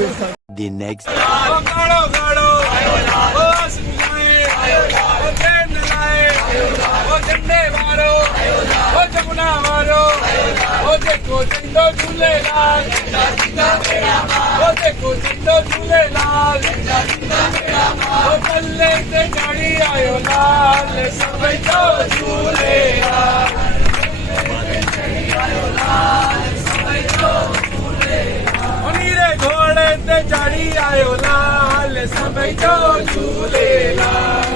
The next गाड़ो गाड़ो ओ सुनाए ओ ट्रेन लाए ओ झंडे मारो ओ जमुना मारो ओ देखो झंडो झूलेलाल ओ देखो झंडो झूलेलाल ओ पल्ले ते गाड़ी आयो लाल सभई जो झूलेलाल नीरे घोड़े ते चढ़ी आयो लाल सभई जो झूलेलाल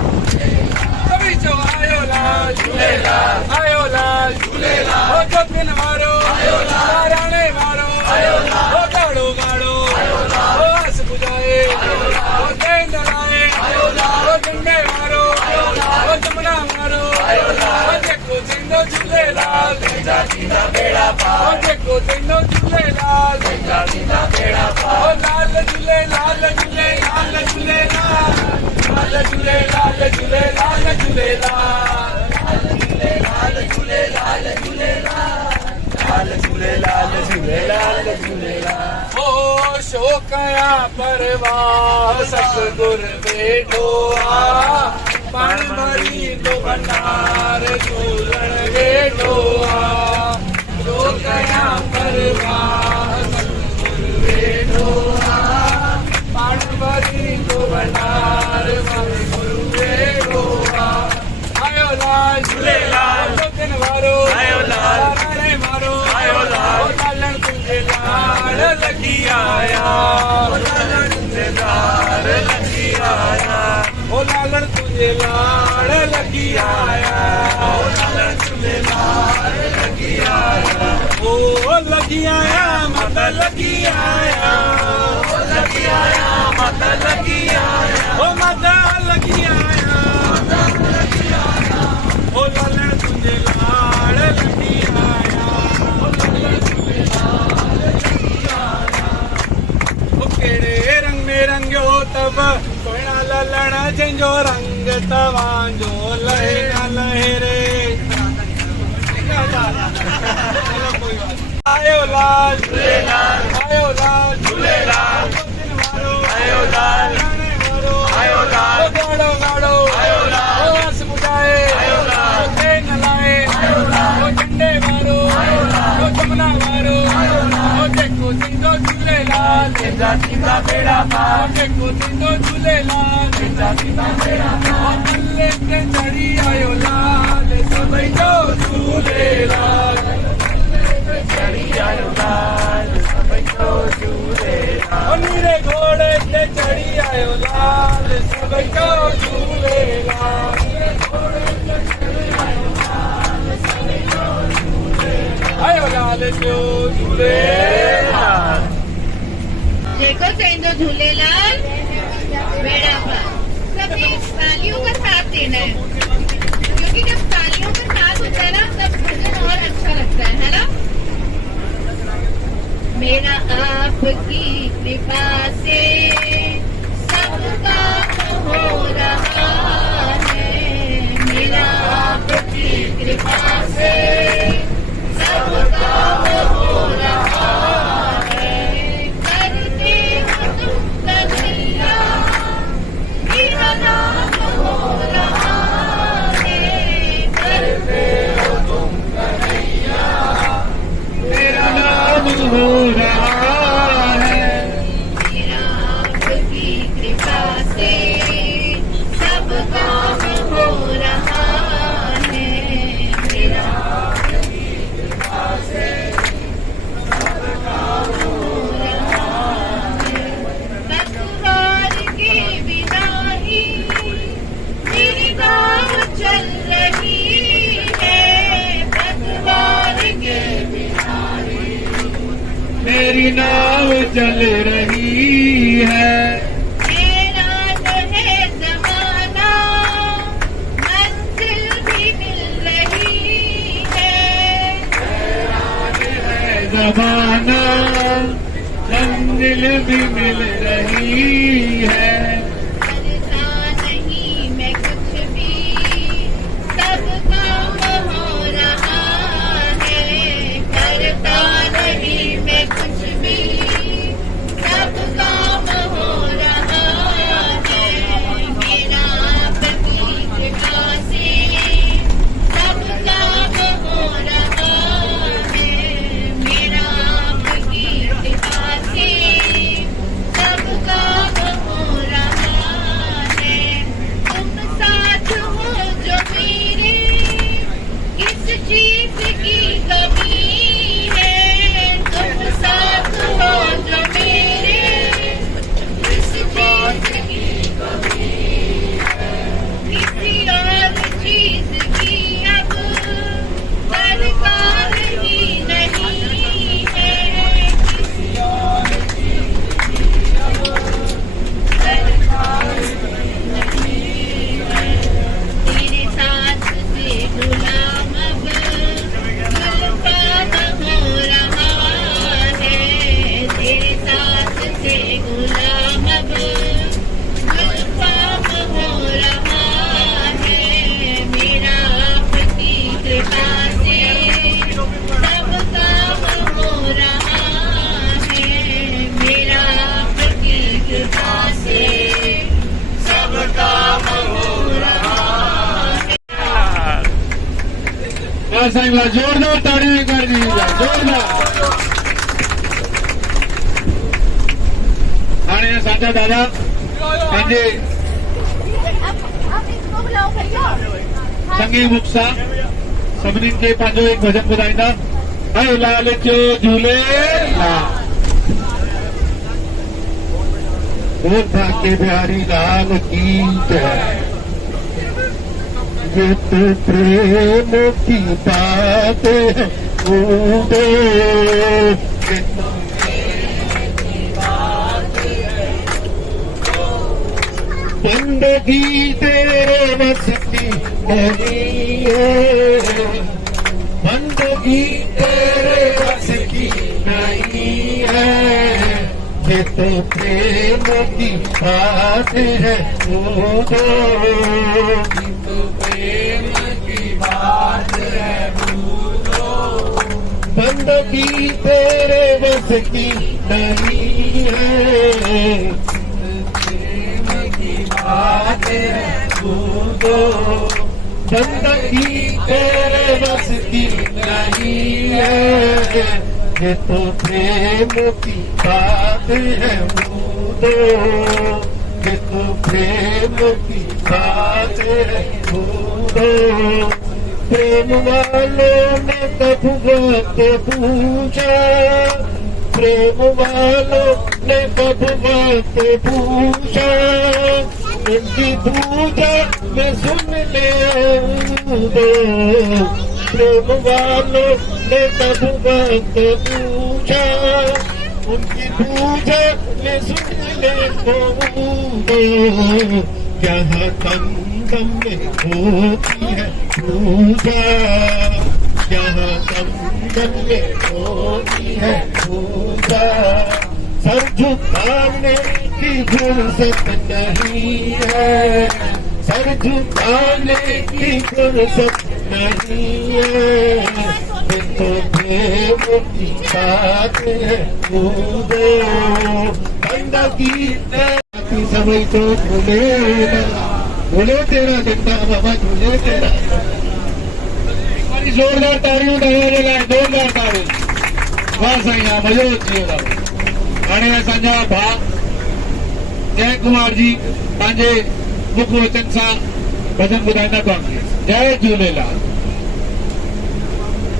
सभई जो आयो लाल झूलेलाल आयो लाल झूलेलाल ओ जोतिन मारो आयो लाल राणे मारो आयो लाल ओ गाड़ो गाड़ो आयो लाल ओ हंस बुझाए आयो लाल ओ गेंद लाए आयो लाल ओ झंडे मारो आयो लाल ओ जमुना मारो आयो लाल ओ देखो झंडो झूलेलाल जीना बेड़ा पार ओ देखो झंडो झूलेलाल जीना बेड़ा पार ओ लाल झूले लाल झूले लाल झूले लाल झूले लाल झूले लाल झूले लाल झूले लाल झूले लाल झूले लाल झूले लाल झूले लाल झूले लाल ओ शोकया परवाह सतगुर बेठो आ पण मरी तो भंडार झूलण वेठो आ शोकया परवाह सतगुर बेठो आ पण मरी तो भंडार गुरु वेठो आ आयो लाल झूलेलाल जोतिन वारो आयो लाल राणे मारो आयो लाल लालण तुझे लाल लगी आया लालण तुझे लाल लगी आया ओ लालण तुझे लाल लगी आया ओ लालण तुझे लाल लगी आया ओ लगी आया माता लगी आया ओ लगी आया माता लगी आया ओ माता लगी आया ओ लालण तुझे लाल लगी आया ओ लालण तुझे लाल लगी आया ओ केड़े रंग में रंगो तब कोयना लालण जंजो रंग तवांजो लहे न लहे रे आयो लाल झूलेलाल आयो लाल झूलेलाल आयो लाल आयो लाल गाड़ो गाड़ो आयो लाल ओ हंस बुझाए आयो लाल ट्रेन लाए आयो लाल ओ झंडे मारो आयो लाल ओ जमुना मारो आयो लाल ओ देखो झंडो झूलेलाल जीना बेड़ा पार ओ देखो झंडो झूलेलाल जीना बेड़ा पार पल्ले ते चढ़ी आयो लाल सभई जो झूलेलाल चढ़ी आयो लाल सभई जो झूलेलाल नीरे घोड़े ते चढ़ी आयो लाल सभई जो झूलेलाल आयो लाल जो झूलेलाल देखो चेंजो झूलेलाल बेड़ा पार सभी तालियों का साथ देना है क्योंकि जब तालियों का साथ होता है ना तब भजन और अच्छा लगता है ना। मेरा आपकी कृपा से सब काम हो रहा है मेरा आपकी कृपा से सब काम हो रहा है करते हो तुम कन्हैया मेरा नाम हो रहा है करते हो तुम कन्हैया मेरा नाम हो रहा है मेरा आपकी कृपा से सब काम हो रहा है मेरा आपकी कृपा से सब काम हो रहा है तकरार के बिना ही मेरी नाव चल रही है तकरार के बिना ही मेरी नाव चल रही है मेरा जो है जमाना मंजिल भी मिल रही है जमाना मंजिल भी मिल रही है करता नहीं मैं कुछ भी सब काम हो रहा है करता साईं वाह, जोरदार ताड़ियां कर दीजिएगा, जोरदार। हाणे असांजा दादा पंहिंजे संगी मुख सां सभिनीनि खे पंहिंजो एक भजन ॿुधाईंदा। ऐं लाल जो झूलेलाल, बोल भाग्य बिहारी लाल की जय। ये तो प्रेम की बात है, कूदो ये तो बंदगी तेरे बस की नहीं है, बंदगी तेरे बस की नहीं है, ये तो प्रेम की बात है, कूदो प्रेम की बात है, बंदगी तेरे बस की नहीं है, प्रेम की बात है, कूदो बंदगी तेरे बस की नहीं है, ये तो प्रेम की बात है, कूदो ये तो प्रेम की बात है, कूदो। प्रेम वालों ने कब वक्त पूछा, प्रेम वालों ने कब वक्त पूछा, उनकी पूजा में सुन ले दो। प्रेम वालों ने कब वक्त पूछा, उनकी पूजा में सुन ले दो। यहाँ संगम में होती है पूजा, यहाँ संगम में होती है पूजा, सर झुकाने की फुर्सत नहीं है, सर झुकाने की फुर्सत नहीं है, ये तो प्रेम की बात है, कूदो बंदगी समय तो झूले तेरा झंडा बाबा, झूले तेरा। जोरदार ताड़ियों दरवाजे लाइ, जोरदार ताड़ियों। वाह साईं वाह, मज़ो अची वियो अथव। हाणे असांजा भाउ जय कुमार जी पंहिंजे मुख वचन सां भजन ॿुधाईंदा तव्हांखे। जय झूलेलाल।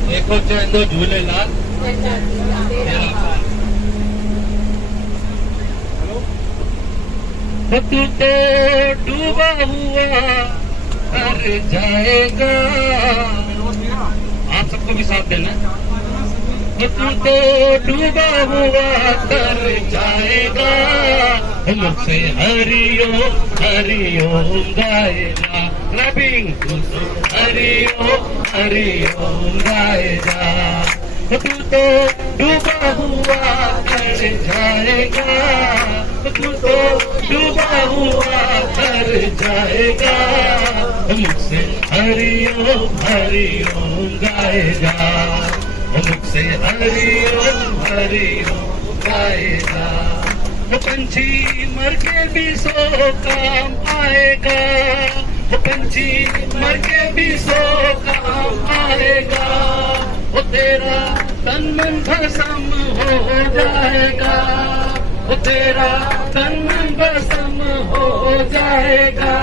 जेको चवंदो झूलेलाल तू तो डूबा हुआ कर जाएगा, आप सबको भी साथ देना। तू तो डूबा हुआ कर जाएगा, मुझसे हरिओम हरिओम गाएगा, रबिंग हरिओम हरिओम गाएगा। तू तो डूबा हुआ कर जाएगा, तू तो डूबा हुआ कर जाएगा, मुझसे हरिओम हरिओम गाएगा, मुझसे हरिओम हरिओम गाएगा। वो पंछी मर के भी सो काम आएगा, वो पंछी मर के भी सो काम आएगा, वो तेरा तन मन भस्म हो जाएगा, वो तेरा तन मन भस्म हो जाएगा,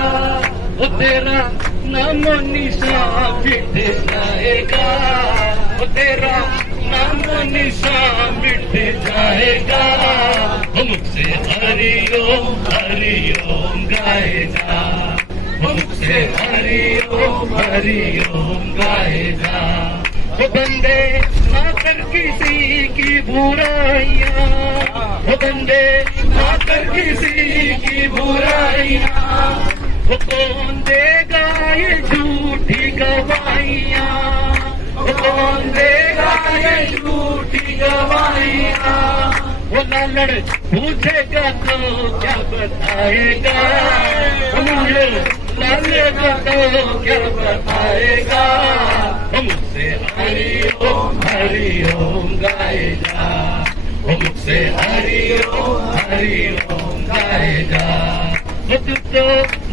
वो तेरा नाम निशान मिट जाएगा, वो तेरा नाम निशान मिट जाएगा, वो मुझसे हरिओम हरिओम गाएगा, वो मुझसे हरिओम हरिओम गाएगा। वो बंदे ना कर किसी की बुराइयां, वो बंदे ना कर किसी की बुराइयां, वो कौन देगा ये झूठी गवाहियां, वो कौन देगा ये झूठी गवाहियां। वो लालड़ पूछेगा तो क्या बताएगा, मुझे लालेगा तो क्या बताएगा, मुझसे हरिओम हरिओम गाएगा, मुझसे हरिओम हरिओम गाएगा। तू तो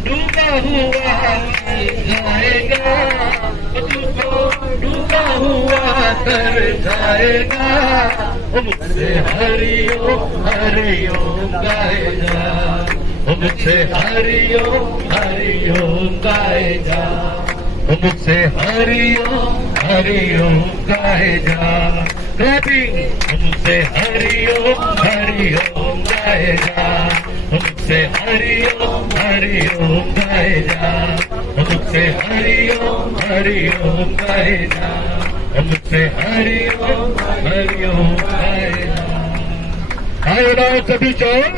डूबा हुआ जाएगा, तू तो डूबा हुआ तर जाएगा मुझसे हरिओम हरिओम गाए जा मुझसे हरिओम हरिओम गाए जा मुझसे हरिओम हरिओम गाए जा क्लैपिंग मुझसे हरिओम हरिओम गाए जा मुझसे हरिओम हरिओम गाए जा मुझसे हरिओम हरिओम गाए जा मुझसे हरिओम हरिओम गाए जा आयो लाओ सभी चोर